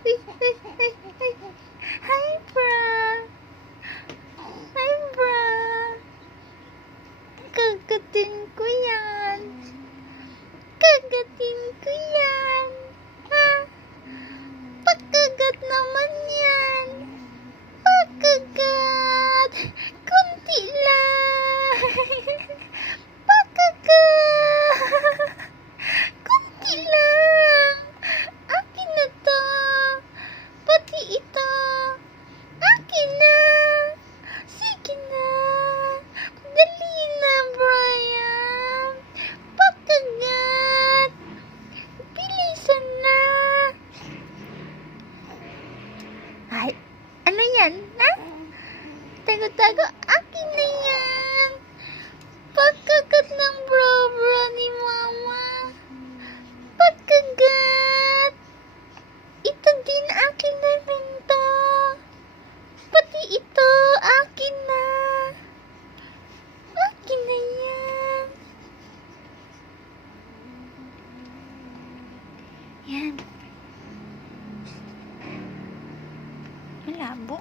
Uy, uy, uy, uy. Hi, bro. Hi, bro. Kagatin ko yan. Kagatin ko yan. Ha? Pagkagat naman yan. Pagkagat. Kunti lang. Pagkagat. Kunti lang. Akin na to. Pati ito. Akin na. Sige na. Dali na, Brian. Pagkagat. Bilisan na. Ay, ano yan? Ha? Tago-tago. Akin na yan. Pagkagat ng bro ni Mama. Pagkagat. Ito din akin na rin to. Pati ito akin na. Akin na yan. Yan. Malabo.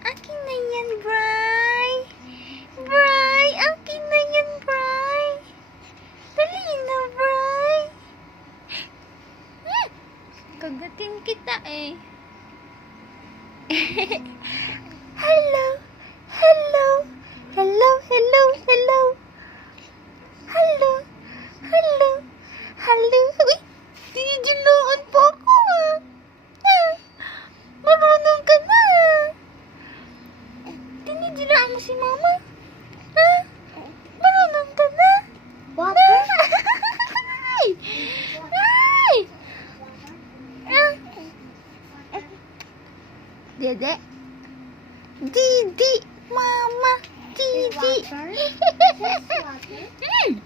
Akin na yan, Bri. Bri, akin na yan, Bri. Dali na, Bri. Kagatin kita eh. Hello. Hello. Hello, hello, hello. Hello. Hello. Hello. Uy, dinidilaan po ako ah. Ah, marunong ka na. Dinidilaan mo si Mama. Ah, marunong ka na. Water? Ay! Ay! Ah. Dede. Didi. Mama. Didi.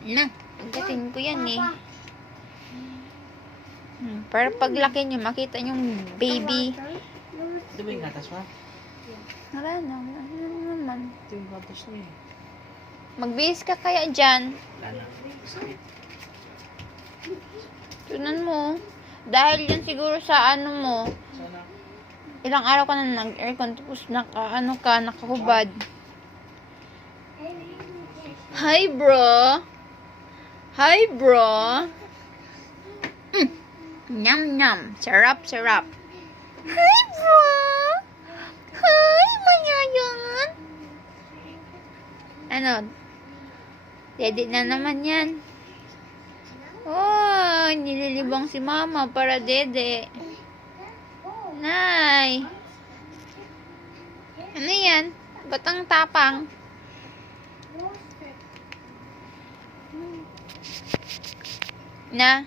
Na, pagdating ko yan eh. Para paglaki nyo, makita nyo baby. Ito ba yung gatas mo? Wala naman. Ito yung gatas mo eh. Magbihis ka kaya dyan. Wala na. Tunan mo. Dahil yan siguro sa ano mo. Sana. Ilang araw ka na nag-aircon tapos nakahubad. Hi, bro. Hi, bro. Nyam, nyam. Sarap, sarap. Hi, bro. Hi, mayayan. Ano? Dede na naman yan. Oh, nililibang si Mama para dede. Nay. Ano yan? Batang tapang. Na?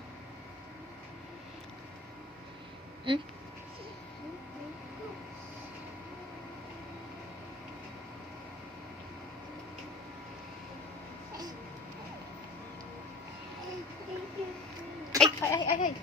Ay, ay, ay, ay.